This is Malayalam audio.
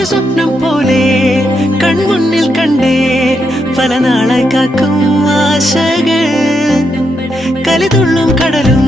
ഒരു സ്വപ്നം പോലെ കൺമുന്നിൽ കണ്ടേ പല നാളായി കാക്കും ആശകൾ കലിതുള്ളും കടലും